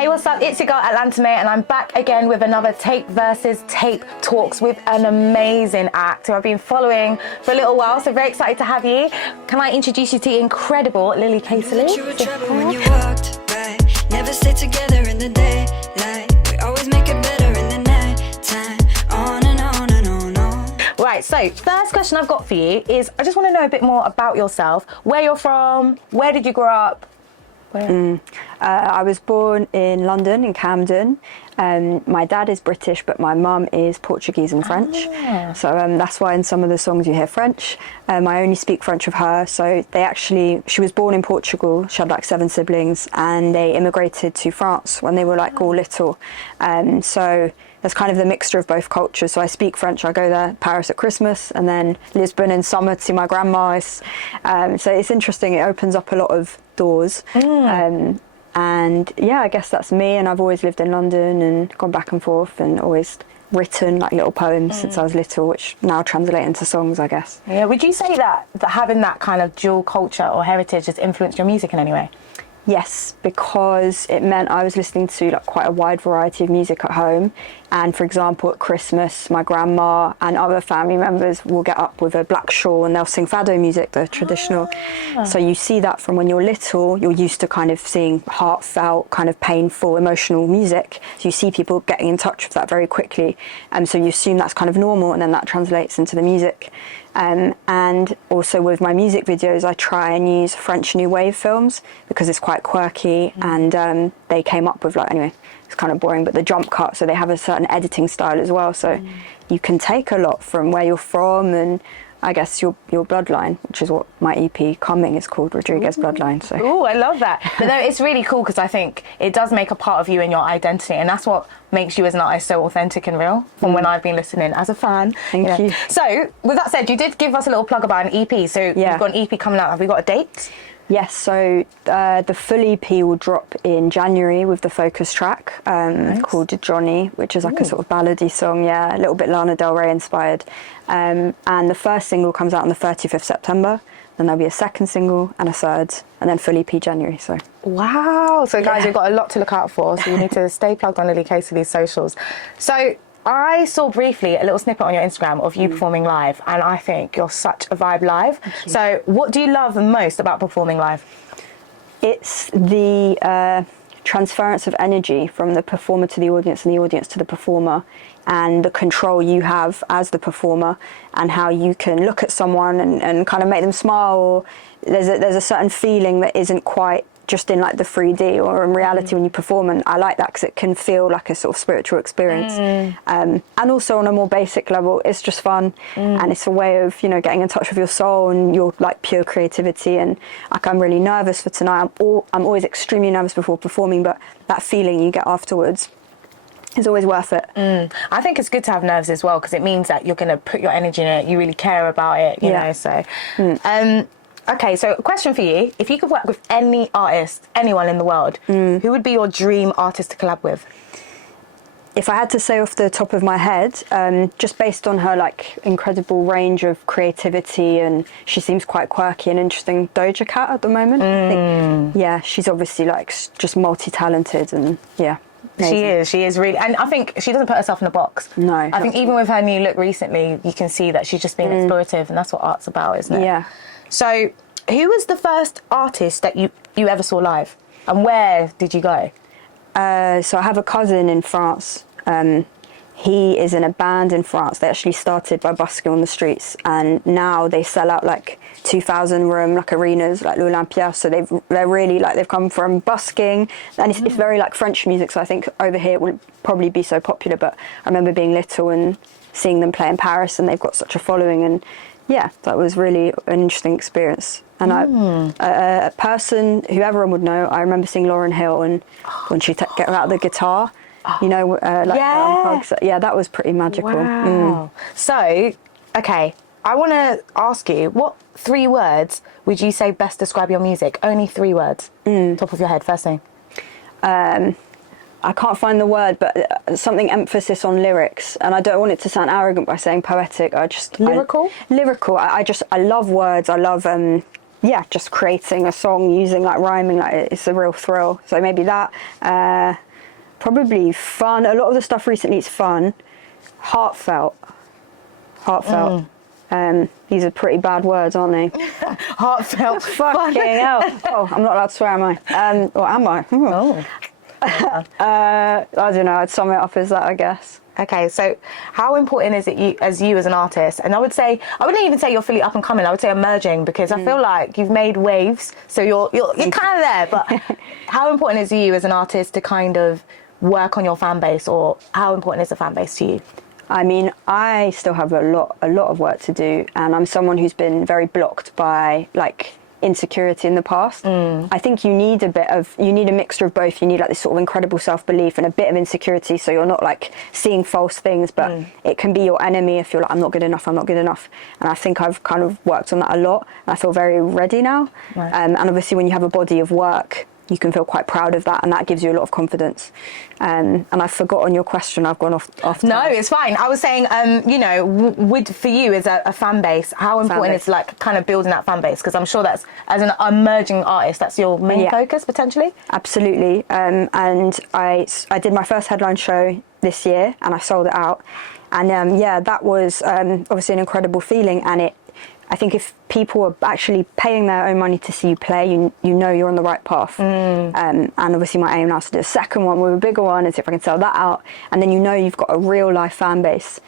Hey, what's up? It's your girl Atlanta May, and I'm back again with another Tape versus Tape Talks with an amazing act who I've been following for a little while, so very excited to have you. Can I introduce you to the incredible Lili Caseley? Never stay together in the daylight. We always make it better in the night time. On and on and on and on. Right, so first question I've got for you is I just want to know a bit more about yourself. Where you're from, where did you grow up? I was born in London, in Camden. My dad is British, but my mum is Portuguese and French. So that's why in some of the songs you hear French. I only speak French with her. So she was born in Portugal. She had like 7 siblings, and they immigrated to France when they were like all little. So there's kind of the mixture of both cultures. So I speak French. I go there, Paris at Christmas, and then Lisbon in summer to my grandma's. So it's interesting. It opens up a lot of doors. And yeah, I guess that's me, and I've always lived in London and gone back and forth and always written like little poems since I was little, which now translate into songs, I guess. Yeah, would you say that having that kind of dual culture or heritage has influenced your music in any way? Yes, because it meant I was listening to like quite a wide variety of music at home. And for example, at Christmas, my grandma and other family members will get up with a black shawl and they'll sing fado music, the traditional. So you see that from when you're little, you're used to kind of seeing heartfelt, kind of painful, emotional music. So you see people getting in touch with that very quickly. And so you assume that's kind of normal, and then that translates into the music. And also with my music videos, I try and use French New Wave films because it's quite quirky, and they came up with like, anyway, it's kind of boring, but the jump cut, so they have a certain editing style as well. So you can take a lot from where you're from and I guess your bloodline, which is what my EP Coming is called, Rodriguez Bloodline. So. Oh, I love that. But no, it's really cool because I think it does make a part of you and your identity, and that's what makes you as an artist so authentic and real from when I've been listening as a fan. Thank you. So with that said, you did give us a little plug about an EP. So you've got an EP coming out. Have we got a date? Yes, so the full EP will drop in January with the focus track called Johnny, which is like a sort of ballady song, a little bit Lana Del Rey inspired. And the first single comes out on the 30th of September, then there'll be a second single and a third, and then full EP January. So. Wow, so guys, you've got a lot to look out for, so you need to stay plugged on Lili Caseley's socials. So I saw briefly a little snippet on your Instagram of you performing live, and I think you're such a vibe live. So what do you love most about performing live? It's the transference of energy from the performer to the audience and the audience to the performer, and the control you have as the performer, and how you can look at someone and kind of make them smile, or there's a certain feeling that isn't quite just in like the 3D or in reality when you perform, and I like that because it can feel like a sort of spiritual experience. And also on a more basic level, it's just fun, and it's a way of, you know, getting in touch with your soul and your like pure creativity. And like, I'm really nervous for tonight. I'm always extremely nervous before performing, but that feeling you get afterwards is always worth it. I think it's good to have nerves as well, because it means that you're going to put your energy in it, you really care about it, you know, so. Okay, so a question for you. If you could work with any artist, anyone in the world, who would be your dream artist to collab with? If I had to say off the top of my head, just based on her like incredible range of creativity, and she seems quite quirky and interesting, Doja Cat at the moment. I think, she's obviously like just multi-talented, and amazing. She is really, and I think she doesn't put herself in a box. No. I think even with her new look recently, you can see that she's just being explorative, and that's what art's about, isn't it? Yeah. So, who was the first artist that you ever saw live, and where did you go? So I have a cousin in France. He is in a band in France. They actually started by busking on the streets, and now they sell out like 2,000 room like arenas like l'Olympia. So they're really like, they've come from busking, and it's very like French music. So I think over here it wouldn't probably be so popular, but I remember being little and seeing them play in Paris, and they've got such a following, and that was really an interesting experience. And a person, whoever everyone would know, I remember seeing Lauryn Hill, and when she get out the guitar, you know, that was pretty magical. Wow. So, okay, I want to ask you, what 3 words would you say best describe your music? Only 3 words. Top of your head, first thing. I can't find the word, but something emphasis on lyrics. And I don't want it to sound arrogant by saying poetic. Lyrical? Lyrical. I love words. I love, just creating a song using like rhyming. Like, it's a real thrill. So maybe that. Probably fun. A lot of the stuff recently is fun. Heartfelt. These are pretty bad words, aren't they? Heartfelt. Fucking hell. Oh, I'm not allowed to swear, am I? Or am I? Oh. I don't know. I'd sum it up as that, I guess. Okay, so how important is it as an artist? And I wouldn't even say you're fully up and coming. I would say emerging, because I feel like you've made waves, so you're kind of there. But how important is it you as an artist to kind of work on your fan base, or how important is the fan base to you? I mean, I still have a lot of work to do, and I'm someone who's been very blocked by like insecurity in the past. I think you need a mixture of both. You need like this sort of incredible self-belief and a bit of insecurity, so you're not like seeing false things, but it can be your enemy if you're like, I'm not good enough. And I think I've kind of worked on that a lot, and I feel very ready now. Right. And obviously when you have a body of work, you can feel quite proud of that, and that gives you a lot of confidence. And I've forgotten your question. I've gone off. No, it's fine. I was saying, for you as a fan base, how important is like kind of building that fan base? Because I'm sure that's, as an emerging artist, that's your main focus potentially. Absolutely. And I did my first headline show this year, and I sold it out. And that was obviously an incredible feeling. And I think if people are actually paying their own money to see you play, you know you're on the right path. And obviously my aim now is to do a second one with a bigger one and see if I can sell that out. And then you know you've got a real life fan base,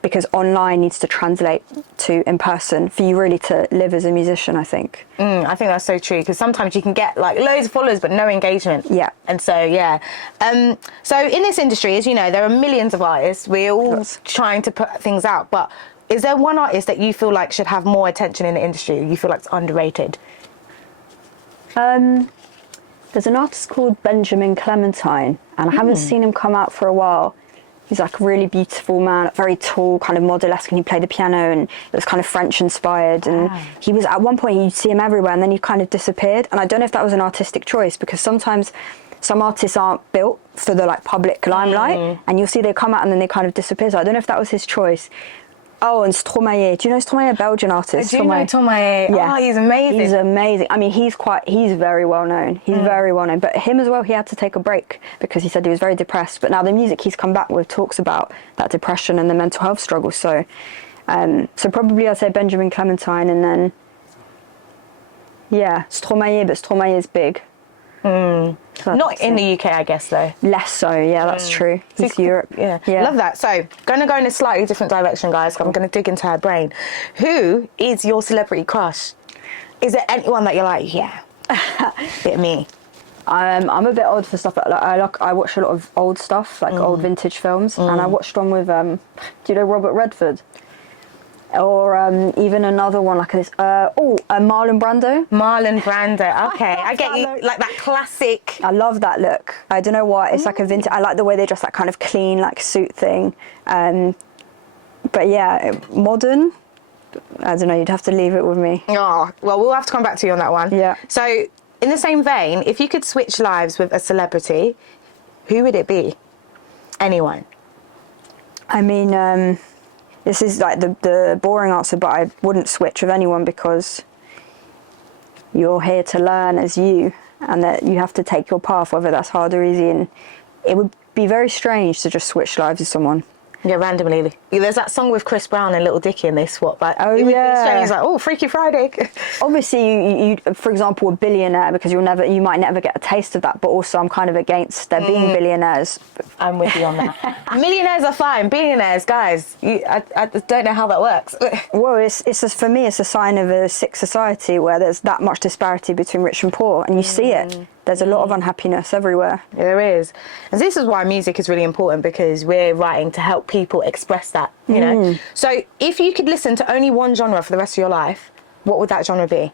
because online needs to translate to in person for you really to live as a musician, I think. I think that's so true, because sometimes you can get like loads of followers but no engagement. Yeah. And so, so in this industry, as you know, there are millions of artists. We're all trying to put things out, but is there one artist that you feel like should have more attention in the industry? You feel like it's underrated? There's an artist called Benjamin Clementine, and I haven't seen him come out for a while. He's like a really beautiful man, very tall, kind of model-esque, and he played the piano, and it was kind of French inspired. And he was, at one point you'd see him everywhere, and then he kind of disappeared. And I don't know if that was an artistic choice, because sometimes some artists aren't built for the like public limelight, and you'll see they come out and then they kind of disappear. So I don't know if that was his choice. Oh, and Stromae. Do you know Stromae, a Belgian artist? I do know Stromae. Yeah. Oh, he's amazing. He's amazing. I mean, he's very well known. He's very well known. But him as well, he had to take a break because he said he was very depressed. But now the music he's come back with talks about that depression and the mental health struggles. So, so probably I'd say Benjamin Clementine, and then, Stromae, but Stromae is big. Not in the UK, I guess, though. Less so, yeah, that's true. It's Europe. Yeah, love that. So, going to go in a slightly different direction, guys. I'm going to dig into her brain. Who is your celebrity crush? Is there anyone that you're like, bit of me? I'm a bit old for stuff like I watch a lot of old stuff, like old vintage films, and I watched one with, do you know Robert Redford? Or even another one like this. Marlon Brando. Marlon Brando. Okay, I get you. Like that classic. I love that look. I don't know why. It's like a vintage. I like the way they dress, that kind of clean, like suit thing. But yeah, modern. I don't know. You'd have to leave it with me. Oh, well, we'll have to come back to you on that one. Yeah. So, in the same vein, if you could switch lives with a celebrity, who would it be? Anyone? I mean, this is like the boring answer, but I wouldn't switch with anyone, because you're here to learn as you, and that you have to take your path, whether that's hard or easy. And it would be very strange to just switch lives with someone. Yeah, randomly. There's that song with Chris Brown and Little Dicky, and they swap. But oh, it would yeah. be strange. It's like, oh, Freaky Friday. Obviously, you, for example, a billionaire, because you might never get a taste of that. But also, I'm kind of against there being billionaires. I'm with you on that. Millionaires are fine. Billionaires, guys, I don't know how that works. Well, for me, it's a sign of a sick society where there's that much disparity between rich and poor, and you see it. There's a lot of unhappiness everywhere. Yeah, there is. And this is why music is really important, because we're writing to help people express that, you know. So if you could listen to only one genre for the rest of your life, what would that genre be?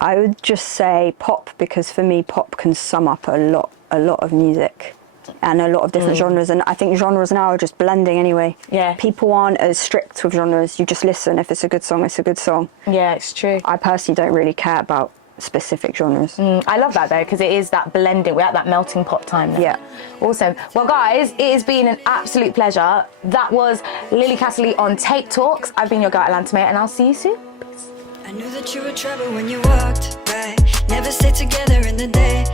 I would just say pop, because for me, pop can sum up a lot of music and a lot of different genres. And I think genres now are just blending anyway. Yeah. People aren't as strict with genres. You just listen. If it's a good song, it's a good song. Yeah, it's true. I personally don't really care about specific genres. I love that though, because it is that blending. We're at that melting pot time now. Yeah. Awesome. Well, guys, it has been an absolute pleasure. That was Lili Caseley on Take Talks. I've been your girl, Alantamate, and I'll see you soon. Peace. I knew that you were trouble when you walked by. Never stayed together in the daylight.